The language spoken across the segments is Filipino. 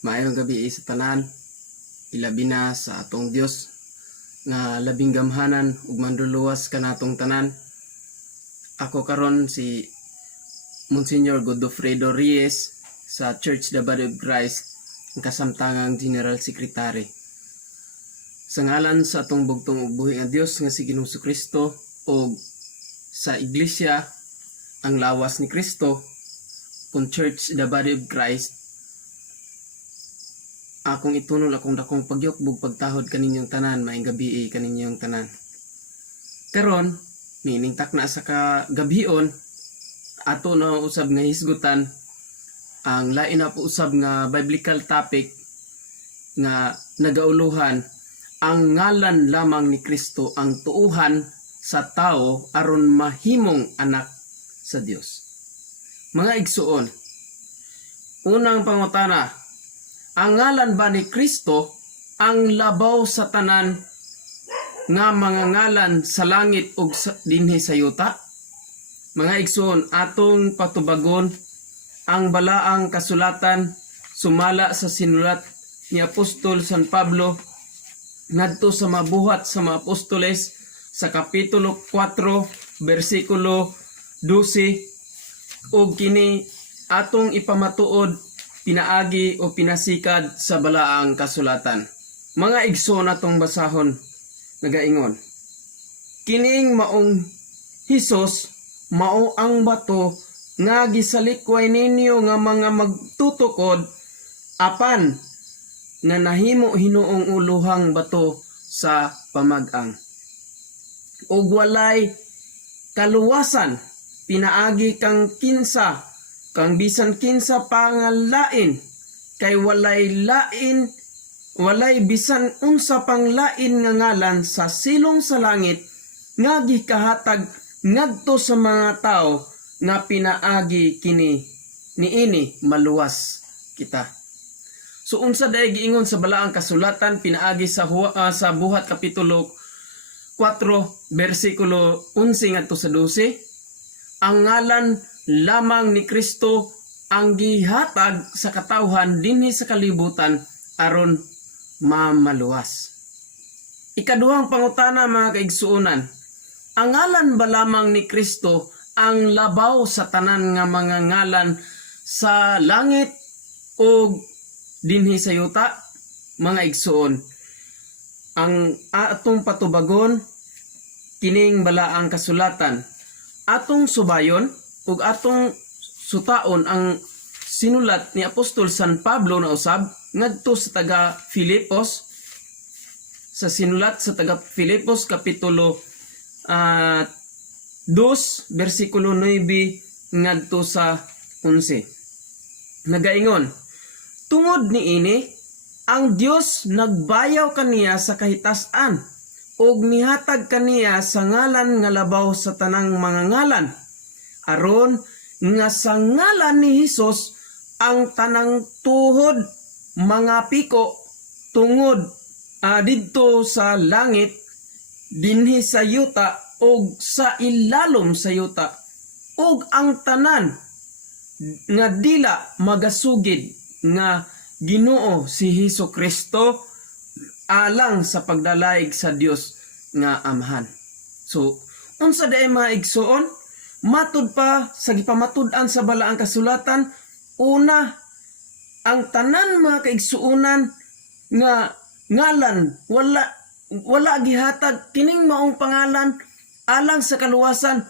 Maayong gabi sa tanan, ilabi na sa atong Dios nga labing gamhanan ug manduluwas kanatong tanan. Ako karon si Monsignor Godofredo Reyes sa Church the Body of Christ, ang kasamtangang General Secretary. Sa ngalan sa atong bugtong ug buhi nga Dios nga si Ginoong Kristo o sa Iglesia ang lawas ni Kristo kung Church the Body of Christ, akong itunol akong dakong pagyukbog pagtahod kaninyong tanan, maayong gabi kaninyong tanan. Karon miningtak na sa kagabion ato na usab nga hisgutan ang lain na po usab nga biblical topic nga nagauluhan ang ngalan lamang ni Kristo ang tuuhan sa tao aron mahimong anak sa Dios. Mga igsuon, unang pangutana, ang ngalan ba ni Kristo ang labaw sa tanan nga mga ngalan sa langit ug dinhi sa yuta? Mga igsoon, atong patubagon ang balaang kasulatan sumala sa sinulat ni Apostol San Pablo ngadto sa mabuhat sa mga apostoles sa kapitulo 4 bersikulo 12, ug kini atong ipamatuod pinaagi o pinasikad sa balaang kasulatan. Mga igsoon atong basahon, nagaingon, kining maong Hesus mao ang bato nga gisalikway ninyo nga mga magtutukod apan nga nahimo hinuong uluhang bato sa pamag-ang. Ug walay kaluwasan pinaagi kang kinsa kang bisan kinsa pangalain kay walay bisan unsa pang lain nga ngalan sa silong sa langit nga gikahatag ngadto sa mga tao nga pinaagi kini niini maluwas kita. So unsa day giingon sa balaang kasulatan pinaagi sa buhat kapitulo 4 bersikulo 11 ngadto sa 12, ang ngalan lamang ni Kristo ang gihatag sa katawhan dinhi sa kalibutan aron mamaluwas. Ikaduhang pangutana mga kaigsuonan, ang ngalan ba lamang ni Kristo ang labaw sa tanan nga mga ngalan sa langit o dinhi sa yuta? Mga igsuon, ang atong patubagon kining balaang kasulatan, atong subayon ug atong sutaon ang sinulat ni Apostol San Pablo na usab ngadto sa taga Filipos, sa sinulat sa taga Filipos kapitulo 2 bersikulo 9 ngadto sa 11. Nagaingon, tungod niini ang Dios nagbayaw kaniya sa kahitasan ug nihatag kaniya sa ngalan nga labaw sa tanang mga ngalan, aron nga sa ngalan ni Hesus ang tanang tuhod mga piko tungod didto sa langit dinhi sa yuta ug sa ilalom sa yuta, ug ang tanan nga dila magasugid nga Ginoo si Hesukristo alang sa pagdalaig sa Dios nga Amahan. So unsa day mga igsuon? Matud pa sa gipamatud-an sa balaang kasulatan, una, ang tanan mga kaigsuunan nga ngalan wala gihatag kining maong pangalan alang sa kaluwasan,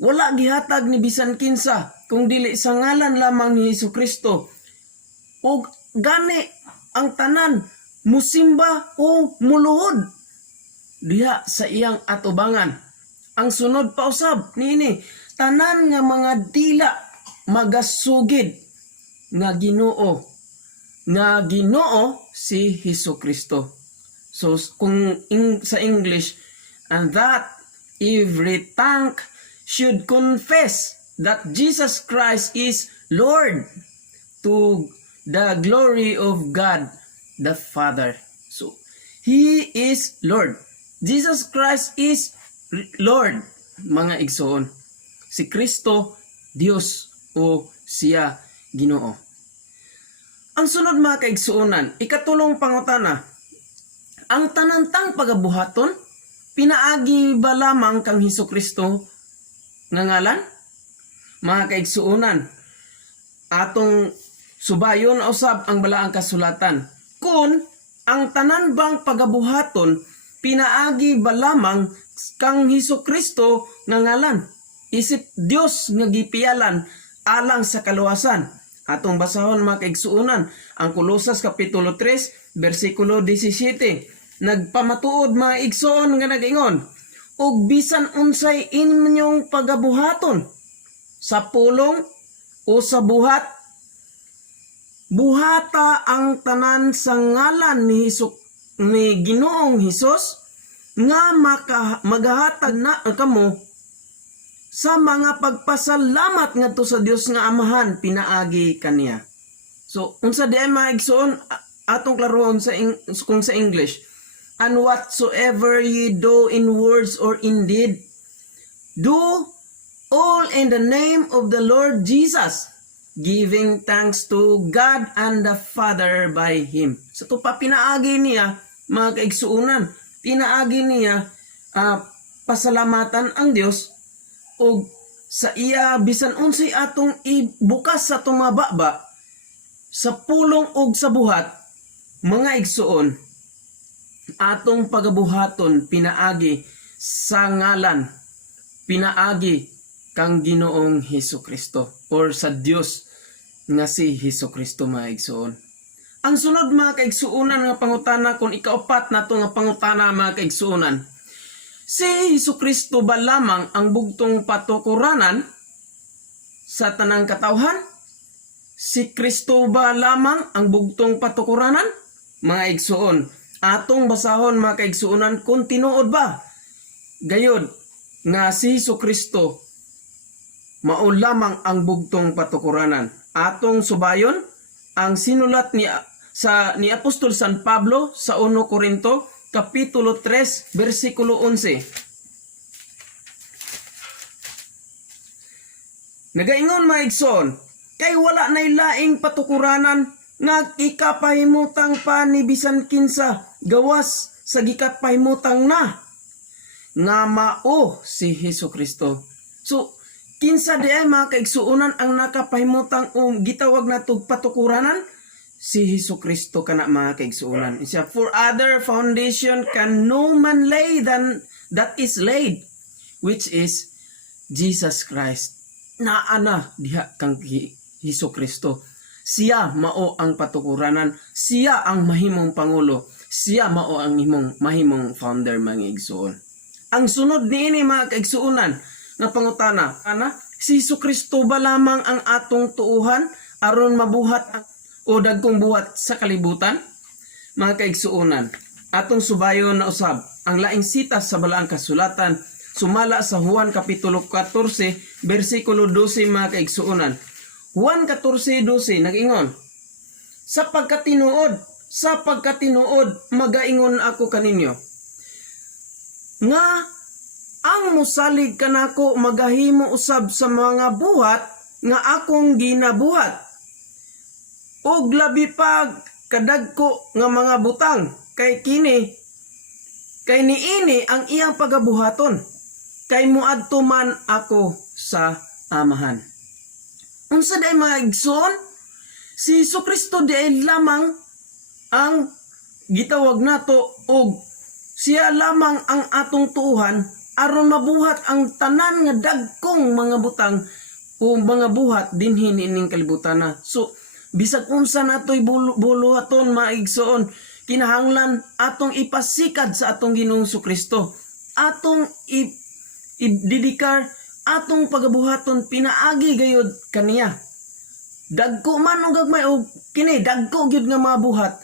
wala gihatag ni bisan kinsa kung dili sa ngalan lamang ni Hesukristo. Ug gani ang tanan musimba o muluhod diha sa iyang atubangan. Ang sunod pa usab niini, tanan nga mga dila magasugid nga Ginoo si Hesukristo. So kung sa English, and that every tongue should confess that Jesus Christ is Lord to the glory of God the Father. So He is Lord. Jesus Christ is Lord, mga igsoon. Si Kristo, Dios o siya Ginoo. Ang sunod mga kaigsuonan, ikatulong pangutana, ang tanantang pagabuhaton, pinaagi ba lamang kang Hesukristo nga ngalan? Mga kaigsuonan, atong subayon usab ang balaang kasulatan. Kung ang tanan bang pagabuhaton, pinaagi ba lamang kang Hesukristo nga ngalan? Isip Dios nga gipiyalan alang sa kaluwasan. Atong basahon mga kaigsuonan, ang Kolosas Kapitulo 3, versikulo 17. Nagpamatuod mga igsoon nga nag-ingon, ug bisan unsay inyong pagabuhaton, sa pulong o sa buhat, buhata ang tanan sa ngalan ni Ginoong Hesus, nga magahatag na kamo sa mga pagpasalamat ngadto sa Dios nga Amahan pinaagi kaniya. So unsa di ay maigsoon atong klarohon kung sa English, and whatsoever ye do in words or in deed, do all in the name of the Lord Jesus, giving thanks to God and the Father by Him. So ito pa pinaagi niya mga kaigsuunan, pinaagi niya pasalamatan ang Dios o sa iya bisan unsay atong ibukas sa atong mga baba sa pulong og sa buhat, mga igsuon, atong pagabuhaton pinaagi sa ngalan, pinaagi kang Ginoong Hesukristo or sa Dios nga si Hesukristo mga igsuon. Ang sunod mga kaigsuonan nga pangutana, kung ikaupat nato nga pangutana mga kaigsuonan, si Hesukristo ba lamang ang bugtong patukuranan sa tanang katawhan? Si Kristo ba lamang ang bugtong patukuranan? Mga igsuon, atong basahon mga kaigsuonan kung tinuod ba gayod nga si Hesukristo mao lamang ang bugtong patukuranan. Atong subayon ang sinulat ni Apostol San Pablo sa 1 Corinto Kapitulo 3, versikulo 11. Nagaingon maigsoon, kay wala nay laing patukuranan nga ikapahimutang pa ni bisan kinsa gawas sa gikapahimutang na nga mao si Hesukristo. So, kinsa di ay mga kaigsuonan ang nakapahimutang gitawag natog patukuranan? Si Hesukristo kana mga kaigsuonan. Siya, for other foundation can no man lay than that is laid, which is Jesus Christ. Naana diha kang Hesukristo. Siya mao ang patukuranan, siya ang mahimong pangulo, siya mao ang mahimong founder mga igsuon. Ang sunod niini mga kaigsuonan nga pangutana, si Hesukristo ba lamang ang atong tuuhan aron mabuhat o dagkong buhat sa kalibutan? Mga kaigsuonan, atong subayon na usab ang laing sitas sa balaang kasulatan sumala sa Juan Kapitulo 14 versikulo 12 mga kaigsuonan. Juan 14:12 nag-ingon, sa pagkatinuod magaingon ako kaninyo nga ang musalig kanako magahimo usab sa mga buhat nga akong ginabuhat, og labi pa kadagko nga mga butang kay niini ang iyang pagabuhaton, kay muadto man ako sa Amahan. Unsa day mga igsoon? Si Hesukristo di ay lamang ang gitawag nato og siya lamang ang atong tuuhan aron mabuhat ang tanan nga dagkong mga butang o mga buhat dinhi nining kalibutan na. So bisag unsa natoy buluhaton maigsoon, kinahanglan atong ipasikad sa atong Ginoong Hesukristo, atong idedikar atong pagabuhaton pinaagi gayud kaniya. Dagko man og gagmay og kini dagko gyud nga mabuhat,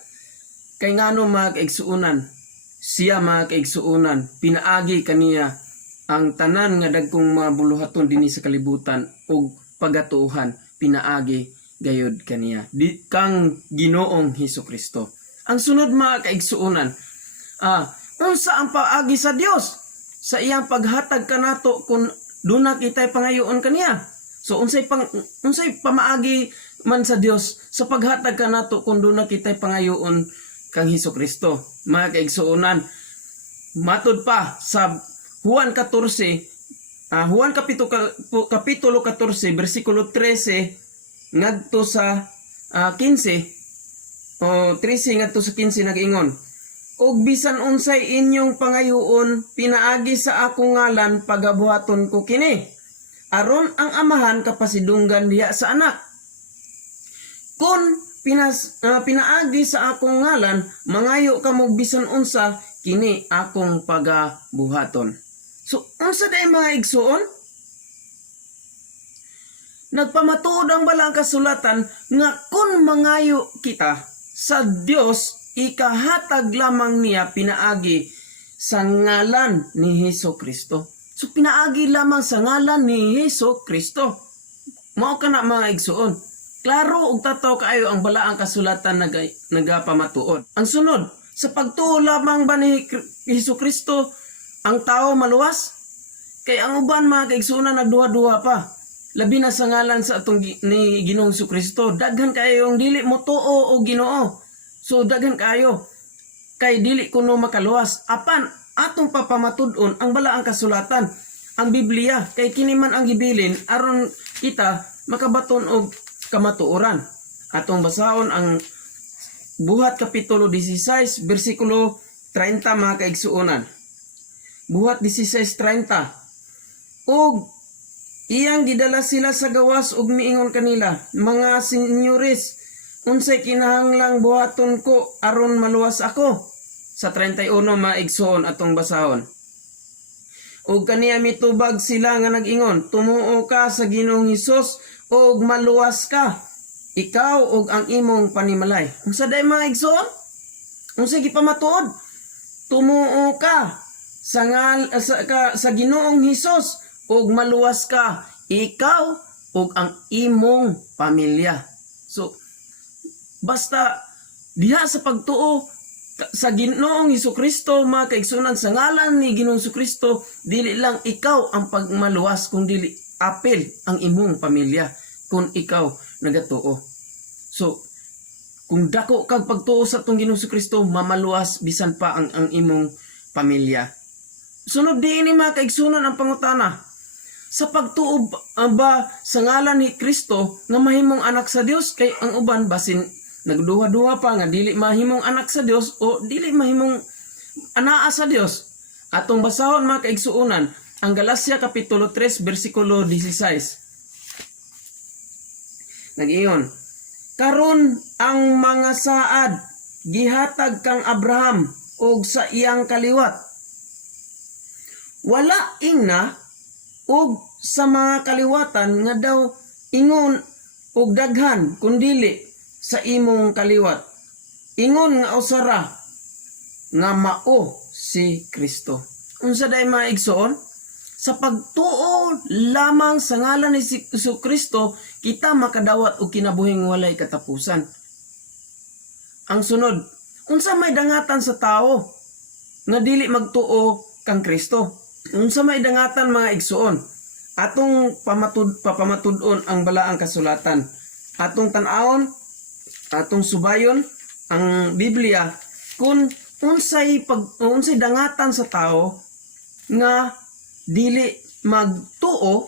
kay ngano mga kaigsuonan, siya mga kaigsuonan pinaagi kaniya ang tanan nga dagkong mga buluhaton dinhi sa kalibutan og pagatuuhan pinaagi gayud kaniya kang Ginoong Hesukristo. Ang sunod mga kaigsuonan, unsa ang paagi sa Dios sa iyang paghatag kanato kung duna kitay pangayoon kaniya? So unsay pamaagi man sa Dios sa paghatag kanato kun doon na kitay pangayoon kang Hesukristo. Mga kaigsuonan, matud pa sa Juan 14, Juan kapitulo 14 bersikulo 13 ngadto sa 15 o 13 ngadto sa 15 nag-ingon, ug bisan unsay inyong pangayoon pinaagi sa akong ngalan pagabuhaton ko kini, aron ang amahan kapasidunggan diha sa anak. Kung pinaagi sa akong ngalan, mangayo ka mo bisan unsa, kini akong pagabuhaton. So, unsa day mga igsuon? Nagpamatuod ang balang kasulatan nga kung mangayo kita sa Dios, ikahatag lamang niya pinaagi sa ngalan ni Hesukristo. So, pinaagi lamang sa ngalan ni Hesukristo. Mao ka na mga igsuon. Klaro ug tataw kaayo ang balaang kasulatan nagapamatuod. Ang sunod, sa pagtuo lamang ba ni Hesukristo ang tao maluwas? Kay ang uban mga kaigsuonan nagduha-duha pa. Labi na sa ngalan sa atong ni Ginoong Hesukristo, daghan kayo ang dili mo tuo o Ginoo. So daghan kayo kay dili kuno makaluwas. Apan atong papamatud-on ang balaang kasulatan, ang Biblia, kay kini man ang gibilin aron kita makabaton og kamatuoran. Atong basahon ang Buhat kapitulo 16 bersikulo 30 mga kaigsuonan. Buhat 16:30. Og iyang gidala sila sa gawas ug miingon kanila, mga senyores, unsay kinahanglang buhaton ko aron maluwas ako? Sa 31 mga igsoon atong basahon. Ug kaniya mitubag sila nga nag-ingon, tumuo ka sa Ginoong Hesus ug maluwas ka, ikaw ug ang imong panimalay. Unsa day mga igsoon? Unsay gipamatuod? Tumuo ka sa Ginoong Hesus ug maluwas ka, ikaw ug ang imong pamilya. So basta diha sa pagtuo sa Ginoong Hesukristo mga kaigsunan, sa ngalan ni Ginoong Hesukristo, dili lang ikaw ang pagmaluwas kung dili apil ang imong pamilya kung ikaw nagatuo. So kung dako kag pagtuo sa tong Ginoong Hesukristo, mamaluwas bisan pa ang imong pamilya. Sunod diini mga kaigsunan ang pangutana, sa pagtuo ba sa ngalan ni Kristo nga mahimong anak sa Dios? Kay ang uban basin nagduha-duha pa nga dili mahimong anak sa Dios o dili mahimong anaa sa Dios. Atong basahon mga kaigsuonan ang Galacia kapitulo 3 bersikulo 16. Nag-iyon, karon ang mga saad gihatag kang Abraham og sa iyang kaliwat, wala ingna og sa mga kaliwatan nga daw ingon og daghan kundili sa imong kaliwat. Ingon nga usara nga mao si Kristo. Unsa day mga igsoon? Sa pagtuo lamang sa ngalan ni Kristo, kita makadawat og kinabuhing walay katapusan. Ang sunod, unsa may dangatan sa tao nga dili magtuo kang Kristo? Unsa may dangatan mga igsoon? Atong papamatud-on ang balaang kasulatan. Atong tan-awon, atong subayon ang Biblia kung unsay dangatan sa tao nga dili magtuo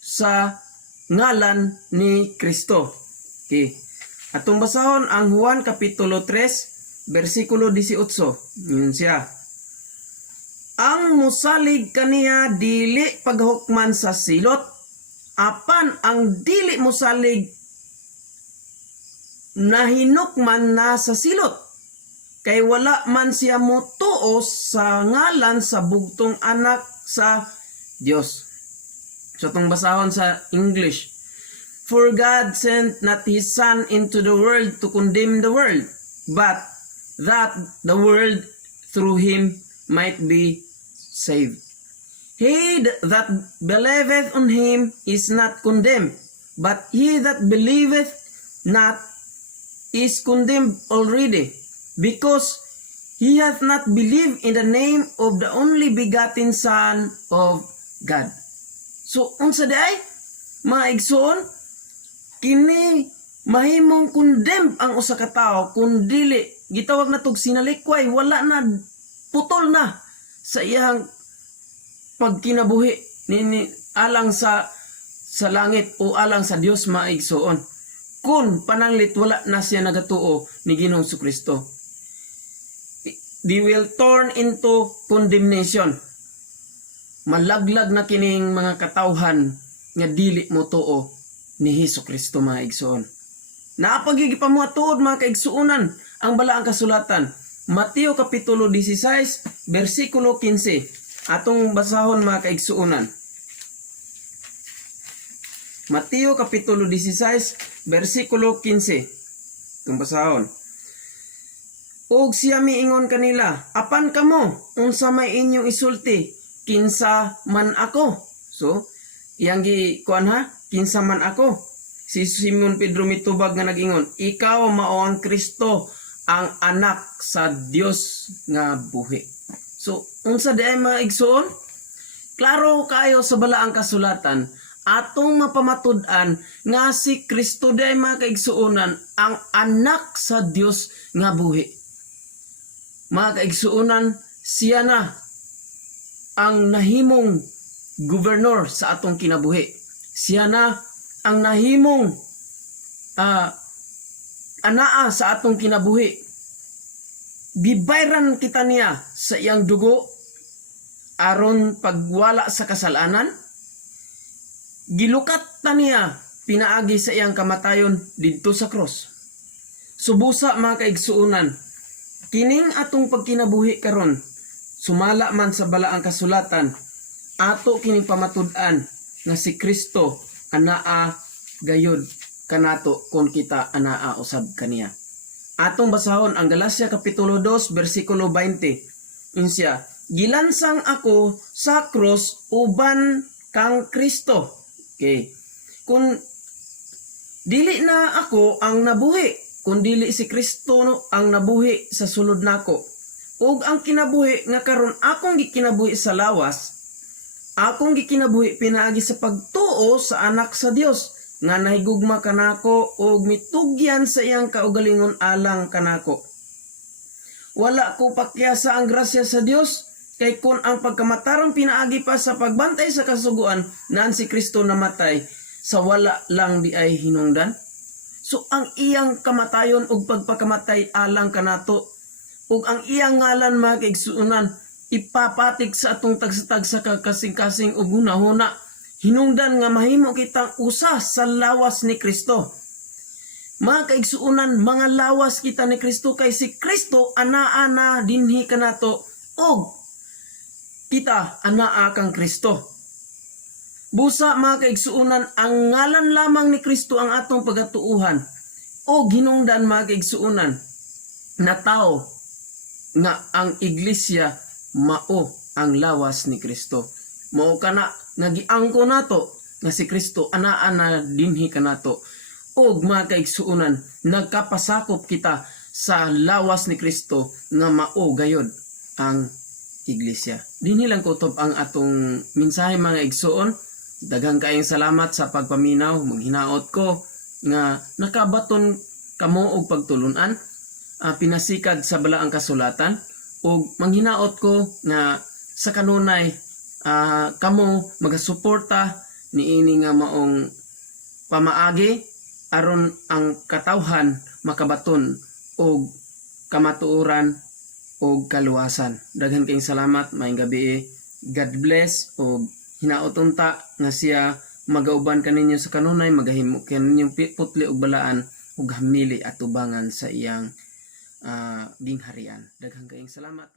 sa ngalan ni Kristo. Okay. Atong basahon ang Juan kapitulo 3 bersikulo 18. Yun siya. Ang musalig kaniya dili paghukman sa silot, apan ang dili musalig nahinukman na sa silot, kay wala man siya mutuo sa ngalan sa bugtong anak sa Dios. So itong basahon sa English, for God sent not His Son into the world to condemn the world, but that the world through Him might be saved. He that believeth on Him is not condemned, but he that believeth not is condemned already, because he hath not believed in the name of the only begotten Son of God. So unsa day mga igsoon, kini mahimong condemn ang usa ka tawo kun dili gitawag na tog sinalikway, wala na, putol na sa iyang pagkinabuhi ni alang sa langit o alang sa Dios maigsoon. Kun pananglit wala na siya nagatuo ni Ginoong Kristo, they will turn into condemnation. Malaglag na kining mga katawhan nga dili mo tuo ni Hesukristo mga igsoon. Napagigipamuatuod mga kaigsuunan ang balaang kasulatan. Mateo kapitulo 16 bersikulo 15. Atong basahon mga kaigsuunan. Mateo kapitulo 16 bersikulo 15. Itong basahon. Og siya miingon kanila, apan kamo unsa may inyong isulti, kinsa man ako. So, iyang kuan ha, kinsa man ako. Si Simon Pedro mitubag nga nag-ingon, ikaw mao ang Kristo, ang anak sa Dios nga buhi. So, unsa di ay mga igsoon? Klaro kayo sa balaang kasulatan, atong mapamatud-an nga si Kristo di ay mga kaigsuonan, ang anak sa Dios nga buhi. Mga kaigsuonan, siya na ang nahimong gobernador sa atong kinabuhi. Siya na ang nahimong anaa sa atong kinabuhi. Gibayran kita niya sa iyang dugo aron pagwala sa kasalanan. Gilukat ta niya pinaagi sa iyang kamatayon didto sa cross. Subusa mga kaigsuonan, kining atong pagkinabuhi karon, sumala man sa balaang kasulatan, ato kining pamatud-an nga si Kristo anaa gayud kanato kung kita anaa usab kaniya. Atong basahon ang Galacia kapitulo 2 bersikulo 20. Unsya, gilansang ako sa cross uban kang Kristo. Okay. Kung dili na ako ang nabuhi, kung dili si Kristo ang nabuhi sa sulod nako, ug ang kinabuhi nga karon akong gikinabuhi sa lawas, akong gikinabuhi pinaagi sa pagtuo sa anak sa Dios nga nahigugma kanako ug mitugyan sa iyang kaugalingon alang kanako. Wala ko pakyasa ang grasya sa Dios, kay kun ang pagkamataron pinaagi pa sa pagbantay sa kasuguan naan si Kristo namatay, sa wala lang di ay hinungdan. So ang iyang kamatayon ug pagpakamatay alang kanato ug ang iyang ngalan mga kaigsuonan ipapatik sa atong tagsa-tagsa kakasing-kasing ug hunahuna, hinungdan nga mahimo kitang usa sa lawas ni Kristo. Mga kaigsuonan, mga lawas kita ni Kristo, kay si Kristo anaa na dinhi kanato ug kita anaa kang Kristo. Busa mga kaigsuonan, ang ngalan lamang ni Kristo ang atong pagatuuhan o hinungdan mga kaigsuonan na tao nga ang iglesia mao ang lawas ni Kristo. Mao kana nga giangko nato nga si Kristo anaa na dinhi kanato. Og mga kaigsuonan, nagkapasakop kita sa lawas ni Kristo nga mao gayod ang iglesia. Dinhi lang kutob ang atong mensahe mga igsuon. Daghang kaayong salamat sa pagpaminaw. Maghinaot ko nga nakabaton kamo og pagtulunan, pinasikad sa balaang kasulatan, ug manghinaot ko nga sa kanunay kamo magasuporta niini nga maong pamaagi aron ang katawhan makabaton og kamatuoran og kaluwasan. Daghan kayong salamat, maayong gabi. God bless og hinaoton ta nga siya magauban kaninyo sa kanunay, magahimo kaninyong putli og balaan ug hamili at tubangan sa iyang gingharian. Daghang kayong salamat.